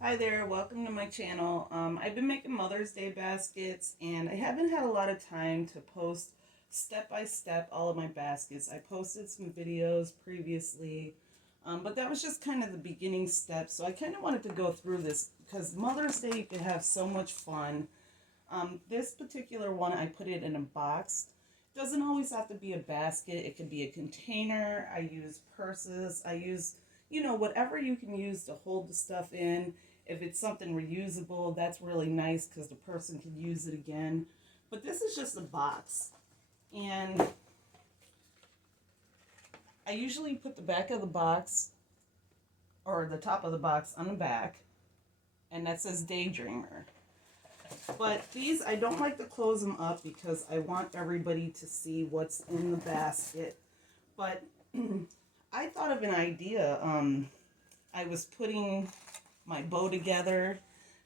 Hi there, welcome to my channel. I've been making Mother's Day baskets and I haven't had a lot of time to post step by step all of my baskets. I posted some videos previously, but that was just kind of the beginning step. So I kind of wanted to go through this because Mother's Day you can have so much fun. This particular one, I put it in a box. It doesn't always have to be a basket. It could be a container. I use purses. I use, whatever you can use to hold the stuff in. If it's something reusable, that's really nice because the person can use it again. But this is just a box. And I usually put the back of the box or the top of the box on the back. And that says Daydreamer. But these, I don't like to close them up because I want everybody to see what's in the basket. But I thought of an idea. I was putting my bow together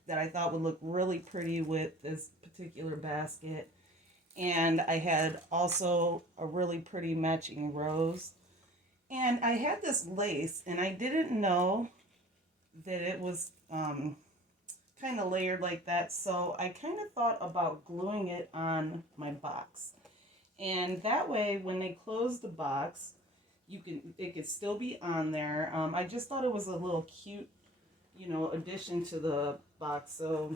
that I thought would look really pretty with this particular basket. And I had also a really pretty matching rose. And I had this lace, and I didn't know that it was kind of layered like that. So I kind of thought about gluing it on my box. And that way, when they close the box, it could still be on there. I just thought it was a little cute, addition to the box. So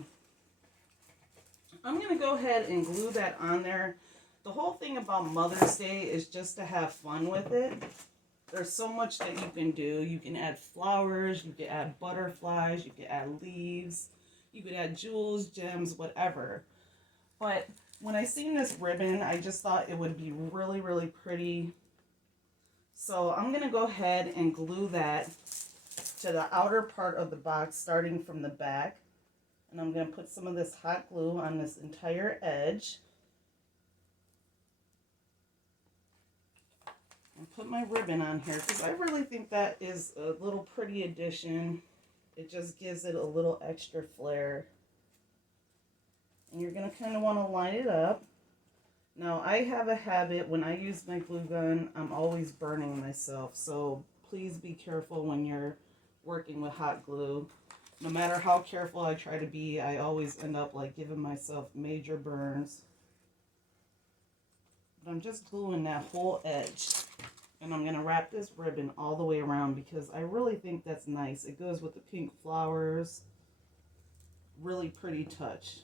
I'm going to go ahead and glue that on there. The whole thing about Mother's Day is just to have fun with it. There's so much that you can do. You can add flowers, you can add butterflies, you can add leaves, you could add jewels, gems, whatever. But when I seen this ribbon, I just thought it would be really, really pretty. So I'm going to go ahead and glue that to the outer part of the box, starting from the back. And I'm going to put some of this hot glue on this entire edge. And put my ribbon on here because I really think that is a little pretty addition. It just gives it a little extra flair. And you're going to kind of want to line it up. Now, I have a habit when I use my glue gun, I'm always burning myself. So please be careful when you're working with hot glue. No matter how careful I try to be, I always end up like giving myself major burns. But I'm just gluing that whole edge. And I'm going to wrap this ribbon all the way around because I really think that's nice. It goes with the pink flowers. Really pretty touch.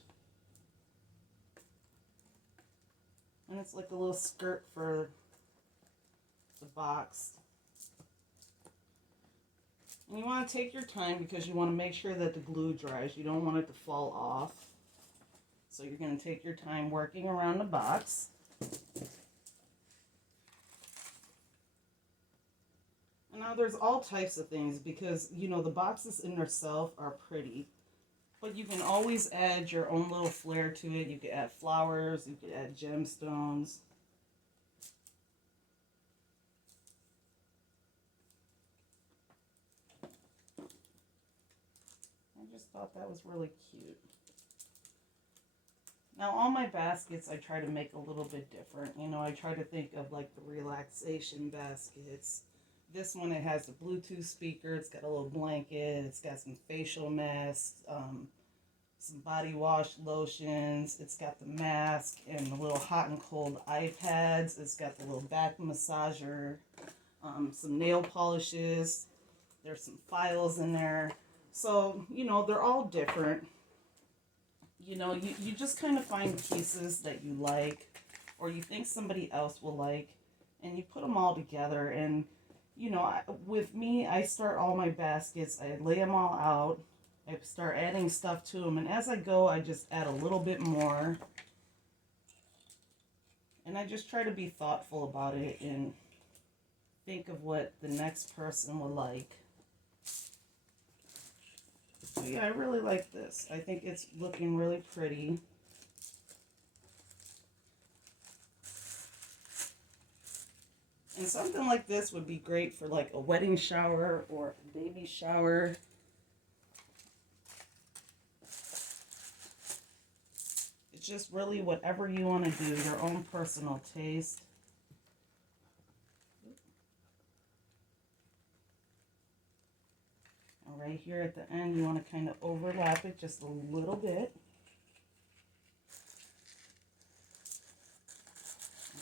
And it's like a little skirt for the box. And you want to take your time because you want to make sure that the glue dries. You don't want it to fall off. So you're going to take your time working around the box. And now there's all types of things because, the boxes in themselves are pretty. But you can always add your own little flair to it. You could add flowers. You could add gemstones. I just thought that was really cute. Now, all my baskets I try to make a little bit different. I try to think of like the relaxation baskets. This one, it has the Bluetooth speaker. It's got a little blanket. It's got some facial masks, some body wash lotions. It's got the mask and the little hot and cold iPads. It's got the little back massager, some nail polishes. There's some files in there. So, they're all different. You just kind of find pieces that you like or you think somebody else will like, and you put them all together. And, with me, I start all my baskets, I lay them all out, I start adding stuff to them, and as I go, I just add a little bit more. And I just try to be thoughtful about it and think of what the next person will like. So yeah, I really like this. I think it's looking really pretty. And something like this would be great for like a wedding shower or a baby shower. It's just really whatever you want to do, your own personal taste. Right here at the end, you want to kind of overlap it just a little bit.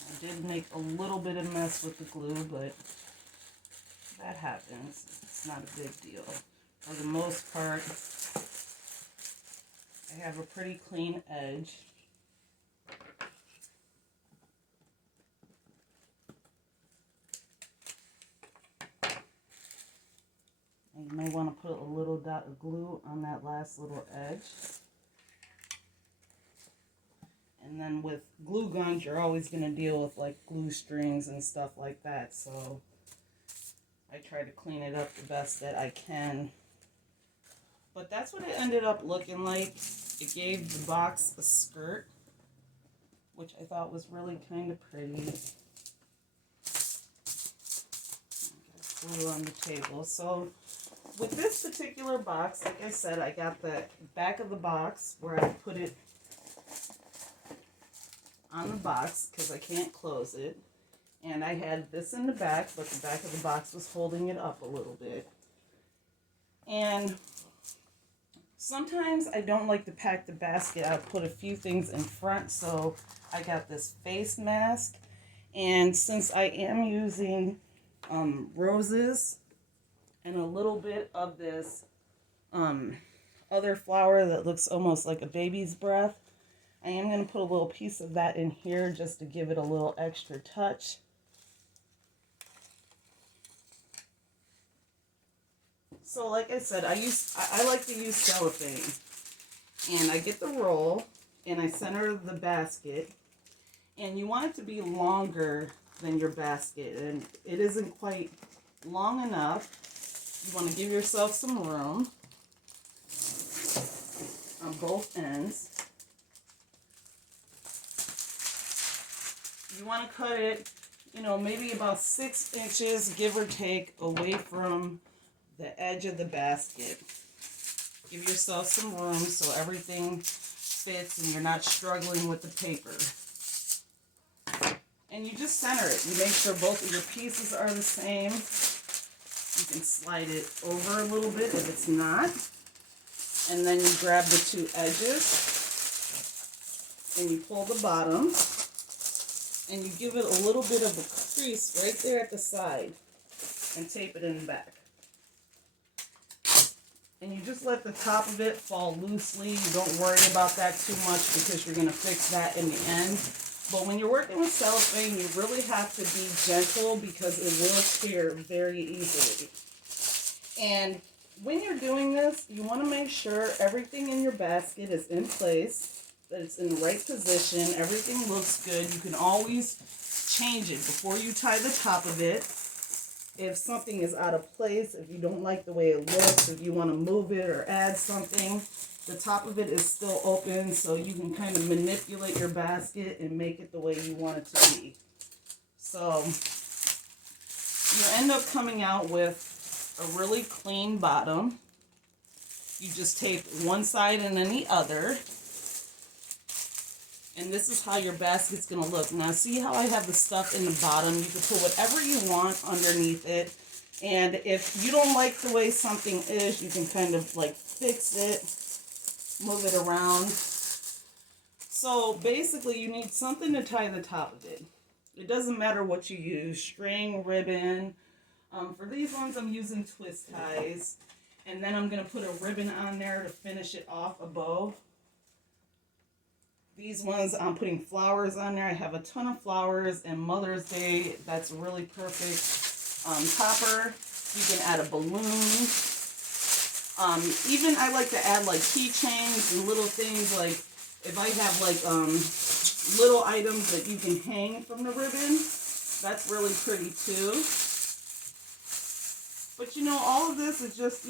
I did make a little bit of mess with the glue, but that happens. It's not a big deal. For the most part, I have a pretty clean edge. And you may want to put a little dot of glue on that last little edge. And then with glue guns, you're always going to deal with like glue strings and stuff like that. So I try to clean it up the best that I can. But that's what it ended up looking like. It gave the box a skirt, which I thought was really kind of pretty. Glue on the table. So with this particular box, like I said, I got the back of the box where I put it on the box because I can't close it. And I had this in the back, but the back of the box was holding it up a little bit. And sometimes I don't like to pack the basket. I put a few things in front, so I got this face mask. And since I am using roses and a little bit of this other flower that looks almost like a baby's breath, I am going to put a little piece of that in here just to give it a little extra touch. So like I said, I like to use cellophane. And I get the roll and I center the basket. And you want it to be longer than your basket. And it isn't quite long enough. You want to give yourself some room on both ends. You want to cut it, maybe about 6 inches, give or take, away from the edge of the basket. Give yourself some room so everything fits and you're not struggling with the paper. And you just center it. You make sure both of your pieces are the same. You can slide it over a little bit if it's not. And then you grab the two edges and you pull the bottom. And you give it a little bit of a crease right there at the side and tape it in the back. And you just let the top of it fall loosely. You don't worry about that too much because you're going to fix that in the end. But when you're working with cellophane, you really have to be gentle because it will tear very easily. And when you're doing this, you want to make sure everything in your basket is in place, that it's in the right position, everything looks good. You can always change it before you tie the top of it. If something is out of place, if you don't like the way it looks, if you want to move it or add something, the top of it is still open, so you can kind of manipulate your basket and make it the way you want it to be. So you end up coming out with a really clean bottom. You just tape one side and then the other. And this is how your basket's going to look. Now, see how I have the stuff in the bottom? You can put whatever you want underneath it. And if you don't like the way something is, you can kind of like fix it, move it around. So basically, you need something to tie the top of it. It doesn't matter what you use, string, ribbon. For these ones, I'm using twist ties. And then I'm going to put a ribbon on there to finish it off, a bow. These ones, I'm putting flowers on there. I have a ton of flowers, and Mother's Day, that's really perfect. Topper, you can add a balloon. Even I like to add like keychains and little things, like if I have like little items that you can hang from the ribbon, that's really pretty too. But all of this is just,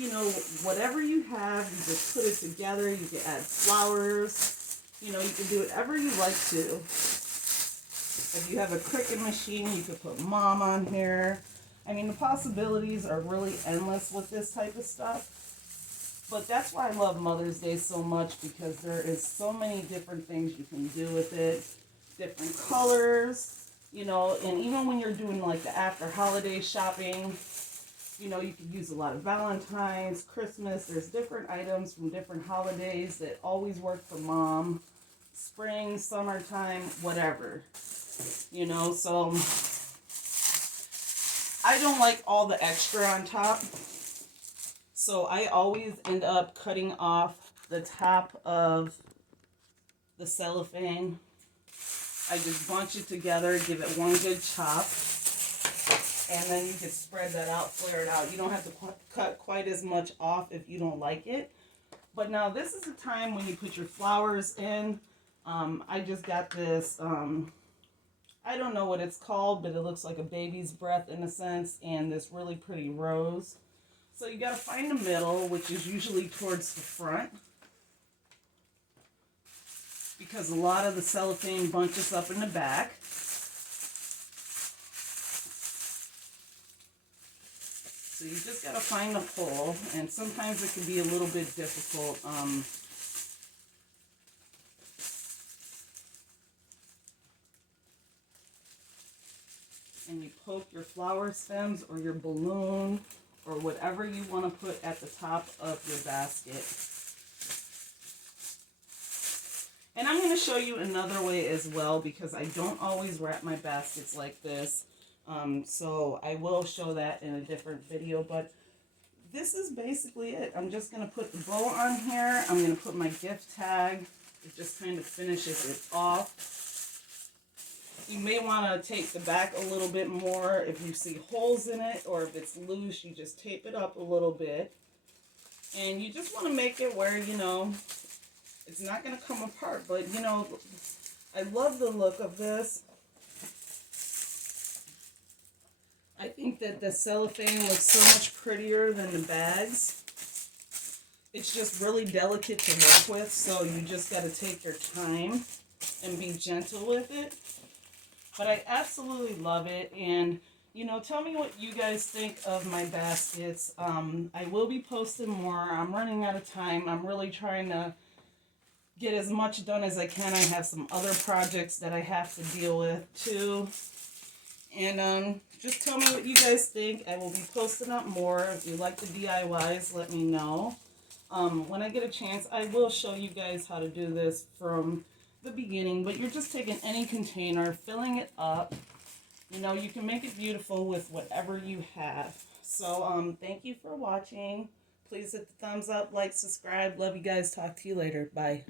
whatever you have, you just put it together. You can add flowers. You can do whatever you like to. If you have a Cricut machine, you could put Mom on here. I mean, the possibilities are really endless with this type of stuff. But that's why I love Mother's Day so much, because there is so many different things you can do with it. Different colors, and even when you're doing like the after holiday shopping, You know, you could use a lot of Valentine's, Christmas. There's different items from different holidays that always work for mom. Spring, summertime, whatever. You know, so I don't like all the extra on top. So I always end up cutting off the top of the cellophane. I just bunch it together, give it one good chop, and then you can spread that out, flare it out. You don't have to cut quite as much off if you don't like it. But now this is the time when you put your flowers in. I just got this, I don't know what it's called, but it looks like a baby's breath in a sense, and this really pretty rose. So you got to find the middle, which is usually towards the front, because a lot of the cellophane bunches up in the back. So you just got to find the hole, and sometimes it can be a little bit difficult. And you poke your flower stems or your balloon or whatever you want to put at the top of your basket. And I'm going to show you another way as well, because I don't always wrap my baskets like this. So I will show that in a different video, but this is basically it. I'm just going to put the bow on here. I'm going to put my gift tag. It just kind of finishes it off. You may want to tape the back a little bit more if you see holes in it, or if it's loose, you just tape it up a little bit. And you just want to make it where, you know, it's not going to come apart. But, you know, I love the look of this. I think that the cellophane looks so much prettier than the bags. It's just really delicate to work with, so you just got to take your time and be gentle with it. But I absolutely love it, and, you know, tell me what you guys think of my baskets. I will be posting more. I'm running out of time. I'm really trying to get as much done as I can. I have some other projects that I have to deal with, too. And just tell me what you guys think. I will be posting up more. If you like the DIYs, let me know. When I get a chance, I will show you guys how to do this from the beginning. But you're just taking any container, filling it up. You know, you can make it beautiful with whatever you have. So thank you for watching. Please hit the thumbs up, like, subscribe. Love you guys. Talk to you later. Bye.